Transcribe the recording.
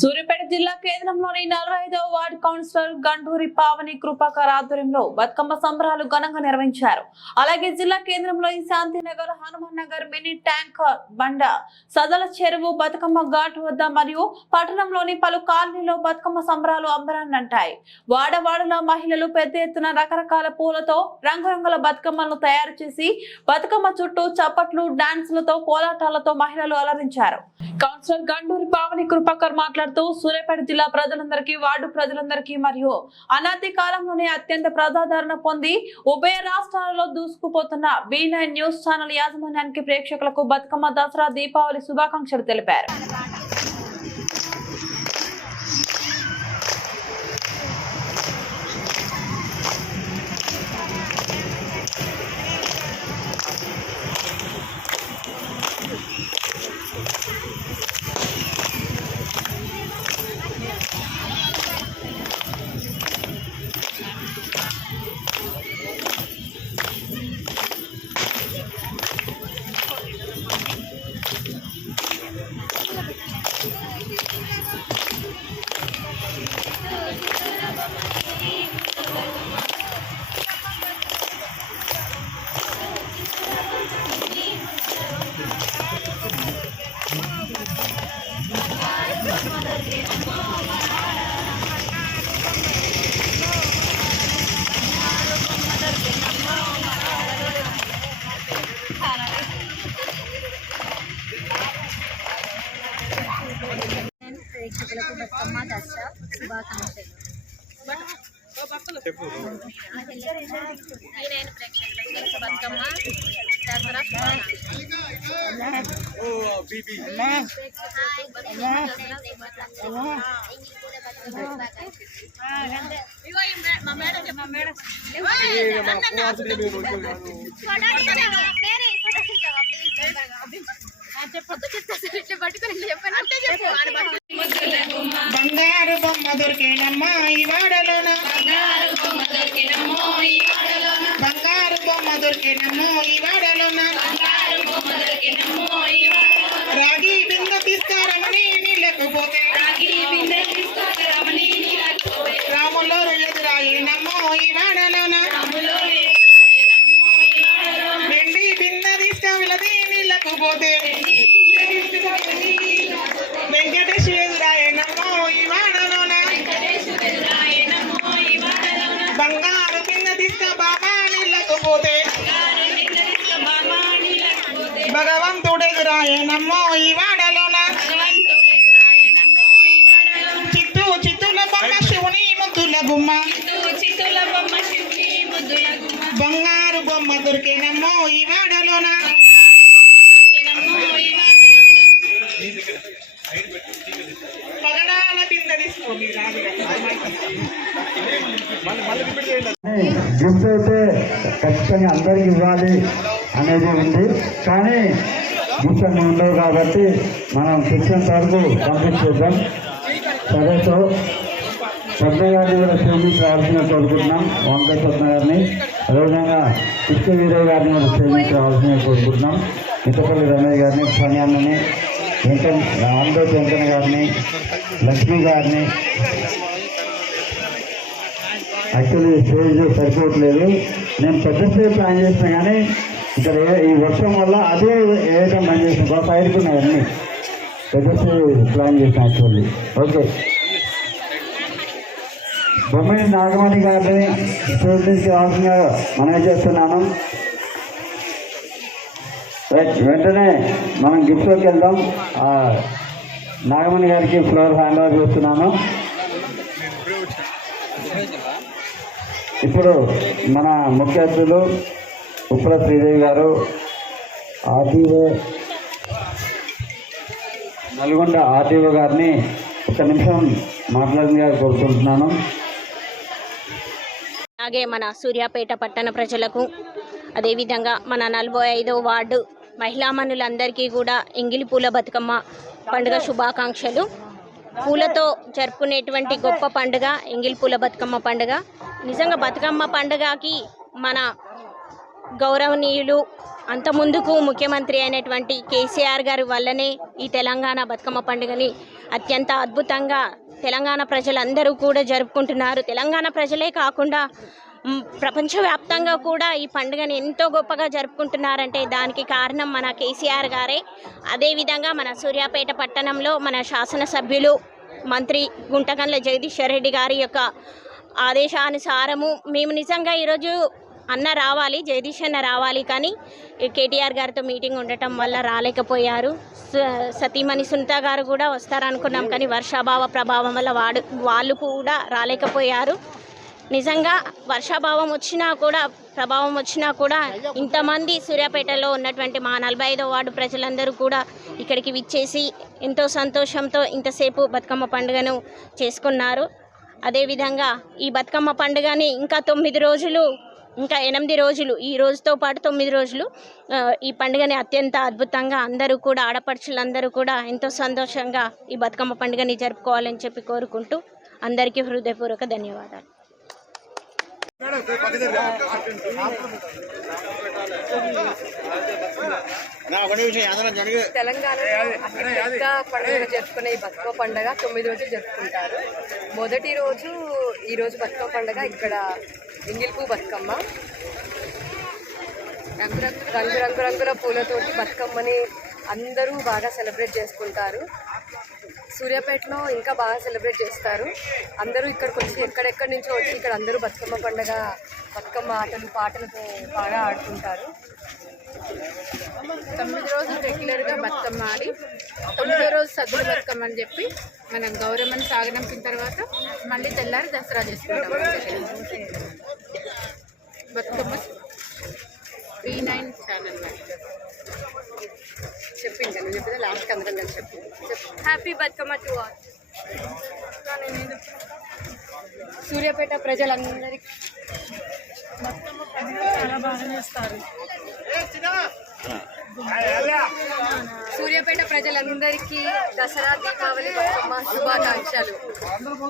సూర్యాపేట జిల్లా కేంద్రంలోని నలభై ఐదవ వార్డు కౌన్సిలర్ గండూరి పావని కృపాకర్ ఆధ్వర్యంలో బతుకమ్మ సంబరాలు ఘనంగా నిర్వహించారు. అలాగే జిల్లా కేంద్రంలోని Shanthinagar Hanuman Nagar mini tank bund సదల చెరువు బతుకమ్మ ఘాట్ వద్ద మరియు పట్టణంలోని పలు కాలనీలో బతుకమ్మ సంబరాలు అంబరాన్నంటాయి వాడవాడలో మహిళలు పెద్ద ఎత్తున రకరకాల పూలతో రంగురంగుల బతుకమ్మలను తయారు చేసి బతుకమ్మ చుట్టూ చప్పట్లు డాన్సులతో కోలాటాలతో మహిళలు అలరించారు. కౌన్సిలర్ గండూరి పావని కృపాకర్ మాట్లాడుతూ సూర్యాపేట జిల్లా ప్రజలందరికీ వార్డు ప్రజలందరికీ మరియు అనాది కాలంలోనే అత్యంత ప్రజాదరణ పొంది ఉభయ రాష్ట్రాలలో దూసుకుపోతున్న బీ న్యూస్ ఛానల్ యాజమాన్యానికి ప్రేక్షకులకు బతుకమ్మ దసరా దీపావళి శుభాకాంక్షలు తెలిపారు. ప్రేక్షకులకు బతుకమ్మ దసరా శుభాకాంక్షలు బంగారు బొమ్మ దొరికేనమ్మా ఈ వాడలోన? బంగారు బొమ్మ దొరికేనమ్మో ఈ వాడలోన. రాగి బిందె పోతే రాములో ఎదురాయేనమ్మో ఈ వాడలోన. వెండి బిందె తీస్తావిలది నీళ్ళకు పోతే వెంకటేశ్ బొమ్మ బంగారు బొమ్మ దొరికేనమ్మో ఈ వాడలోన. పగడాల గిఫ్ట్ అయితే ఖచ్చితంగా అందరికి ఇవ్వాలి అనేది ఉంది. కానీ గిఫ్ట్ అన్నీ ఉండవు కాబట్టి మనం తెచ్చినంత వరకు కంప్లీట్ చేద్దాం సరే కూడా స్టేజ్ రావాల్సిన కోరుకుంటున్నాం వంకాయ పద్మ గారిని. అదేవిధంగా కృష్ణ వీరయ్య గారిని కూడా స్టేజ్ రావాల్సిన కోరుకుంటున్నాం ఇంతపల్లి రమేష్ గారిని సోనియాన్నని వెంకట ఆంధ్ర వెంకన్న గారిని లక్ష్మి గారిని. యాక్చువల్లీ స్టేజ్ సరిపోవట్లేదు. నేను పెద్దసేపు ప్లాన్ చేసిన కానీ ఇక్కడ ఈ వర్షం వల్ల అదే ఏదైనా ప్లాన్ చేసిన బాగా పైరుకున్నాయి అన్నీ పెద్దసేపు ప్లాన్ చేసిన యాక్చువల్లీ ఓకే బొమ్మని నాగమణి గారిని స్టేజ్ రావాల్సిందిగా మనమే చేస్తున్నాను రైట్ వెంటనే మనం గిఫ్ట్లోకి వెళ్దాం. ఆ, నాగమణి గారికి ఫ్లోర్ హ్యాండ్ ఓవర్ చేస్తున్నాను ఇప్పుడు మన ముఖ్య అతిథులు ఉప్పల శ్రీదేవి గారు ఆర్టీఓ నల్గొండ ఆర్టీఓ గారిని ఒక నిమిషం మాట్లాడిందిగా కోరుకుంటున్నాను. అలాగే మన సూర్యాపేట పట్టణ ప్రజలకు అదేవిధంగా మన నలభై ఐదో వార్డు మహిళామణులందరికీ కూడా ఎంగిలి పూల బతుకమ్మ పండుగ శుభాకాంక్షలు. పూలతో జరుపుకునేటువంటి గొప్ప పండుగ ఎంగిలి పూల బతుకమ్మ పండుగ. నిజంగా బతుకమ్మ పండుగకి మన గౌరవనీయులు అంత ముందుకు ముఖ్యమంత్రి అయినటువంటి కేసీఆర్ గారి వల్లనే ఈ తెలంగాణ బతుకమ్మ పండుగని అత్యంత అద్భుతంగా తెలంగాణ ప్రజలందరూ కూడా జరుపుకుంటున్నారు. తెలంగాణ ప్రజలే కాకుండా ప్రపంచవ్యాప్తంగా కూడా ఈ పండుగను ఎంతో గొప్పగా జరుపుకుంటున్నారంటే దానికి కారణం మన కేసీఆర్ గారే. అదేవిధంగా మన సూర్యాపేట పట్టణంలో మన శాసనసభ్యులు మంత్రి గుంటకండ్ల జగదీశ్వర్ రెడ్డి గారి యొక్క ఆదేశానుసారము మేము నిజంగా ఈరోజు అన్న రావాలి జగదీష్ అన్న రావాలి కానీ కేటీఆర్ గారితో మీటింగ్ ఉండటం వల్ల రాలేకపోయారు. స- సతీమణి సునీత గారు కూడా వస్తారనుకున్నాం కానీ వర్షాభావ ప్రభావం వల్ల వాడు వాళ్ళు కూడా రాలేకపోయారు. నిజంగా వర్షాభావం వచ్చినా కూడా ప్రభావం వచ్చినా కూడా ఇంతమంది సూర్యాపేటలో ఉన్నటువంటి మా నలభై ఐదో వార్డు ప్రజలందరూ కూడా ఇక్కడికి విచ్చేసి ఎంతో సంతోషంతో ఇంతసేపు బతుకమ్మ పండుగను చేసుకున్నారు. అదేవిధంగా ఈ బతుకమ్మ పండుగని ఇంకా తొమ్మిది రోజులు ఇంకా ఎనిమిది రోజులు ఈ రోజుతో పాటు తొమ్మిది రోజులు ఈ పండుగని అత్యంత అద్భుతంగా అందరూ కూడా ఆడపడుచులందరూ కూడా ఎంతో సంతోషంగా ఈ బతుకమ్మ పండుగని జరుపుకోవాలని చెప్పి కోరుకుంటూ అందరికీ హృదయపూర్వక ధన్యవాదాలు. తెలంగాణలో పండుగ జరుపుకునే ఈ బతుకమ్మ పండుగ తొమ్మిది రోజులు జరుపుకుంటారు. మొదటి రోజు ఈ రోజు బతుకమ్మ పండుగ ఇక్కడ ఇంగిల్పు బతుకమ్మ. రంగురంగు రంగు రంగు రంగుల పూలతోటి బతుకమ్మని అందరూ బాగా సెలబ్రేట్ చేసుకుంటారు. సూర్యాపేటలో ఇంకా బాగా సెలబ్రేట్ చేస్తారు. అందరూ ఇక్కడికి వచ్చి ఎక్కడెక్కడి నుంచో వచ్చి ఇక్కడ అందరూ బతుకమ్మ పండుగ బతుకమ్మ ఆటలు పాటలతో బాగా ఆడుకుంటారు. తొమ్మిది రోజులు రెగ్యులర్గా బతుకమ్మ ఆడి తొమ్మిదో రోజు సద్దుల బతుకమ్మ అని చెప్పి మనం గౌరమ్మని సాగనంపిన తర్వాత మళ్ళీ తెల్లారి దసరా చేసుకుంటాం. Happy Bathukamma to all Suryapet ప్రజలందరికీ సూర్యాపేట ప్రజలందరికీ దసరా దీపావళి బతుకమ్మ శుభాకాంక్షలు.